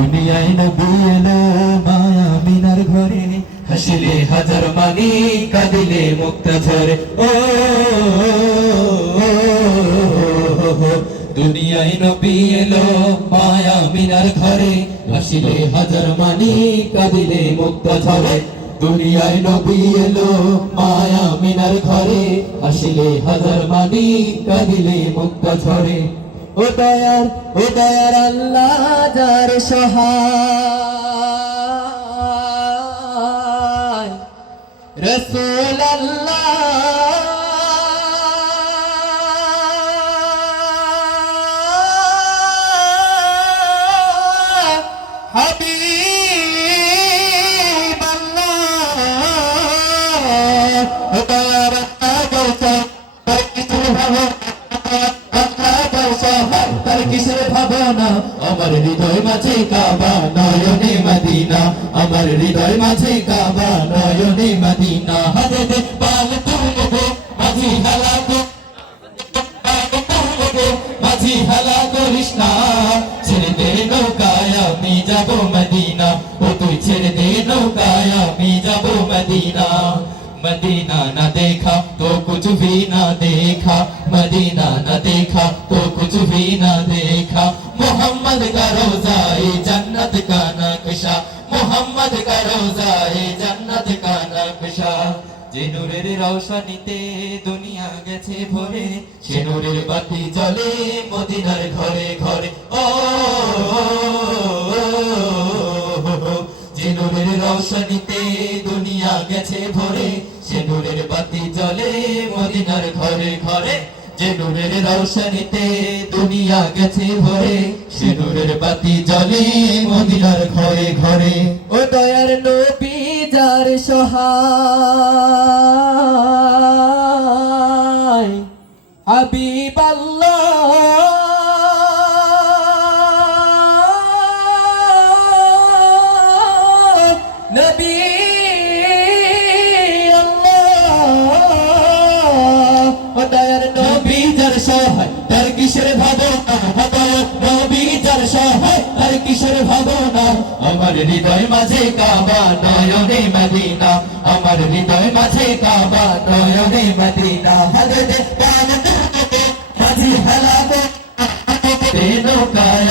দুনিয়ায় নবী এলো মায়া মিনার ঘরে, হাসিলে হাজার মানি কাঁদিলে মুক্তা ঝরে। ও দুনিয়ায় নবী এলো মায়া মিনার ঘরে, হাসিলে হাজার মানি কাঁদিলে মুক্তা ঝরে। দুনিয়ায় নবী এলো মায়া মিনার ঘরে, হাসিলে হাজার মানি কাঁদিলে মুক্তা ঝরে। ও দয়ার আল্লাহ যার সহায়, রসুল আল্লাহ হাবিব আল্লাহ। ও দয়ার তার কিসের ভাবনা, আমার হৃদয় মাঝে কাবা নয়নে মদিনা, আমার হৃদয় মাঝে কাবা নয়নে মদিনা। হাজতে পাল তুলবে মাঝি হালা মাঝি হালা করিস না, ছেড়ে দে নৌকায় আমি যাব মদিনা। ও তুই ছেড়ে দে নৌকায় আমি যাব মদিনা। मदीना न देखा तो कुछ भी न देखा, मदीना न देखा तो कुछ भी न देखा। मोहम्मद का रोज़ा ये जन्नत का नक्शा, मोहम्मद का रोज़ा ये जन्नत का नक्शा। যে নূরের রওশনীতে দুনিয়া গেছে ভরে, সে নূরের বাতি জ্বলে মদিনার ঘরে ঘরে। ও যে নূরের রওশনীতে দুনিয়া গেছে ভরে, সে নূরের বাতি জ্বলে মদিনার ঘরে ঘরে। যে নূরের রওশনীতে দুনিয়া গেছে ভরে, সে নূরের বাতি জ্বলে মদিনার ঘরে ঘরে। ও দয়ার নবী যার সহায়, হাবিব আল্লাহ নবী আল্লাহ। ও দয়ার নবী যার সহায়, তার কিসের ভাবনা, দয়ার নবী যার সহায়, তার কিসের ভাবনা। আমার হৃদয় মাঝে কাবা নয়নে মদিনা, আমার হৃদয় মাঝে কাবা নয়নে মদিনা। হযরত পাল মাঝি হালা নৌকায়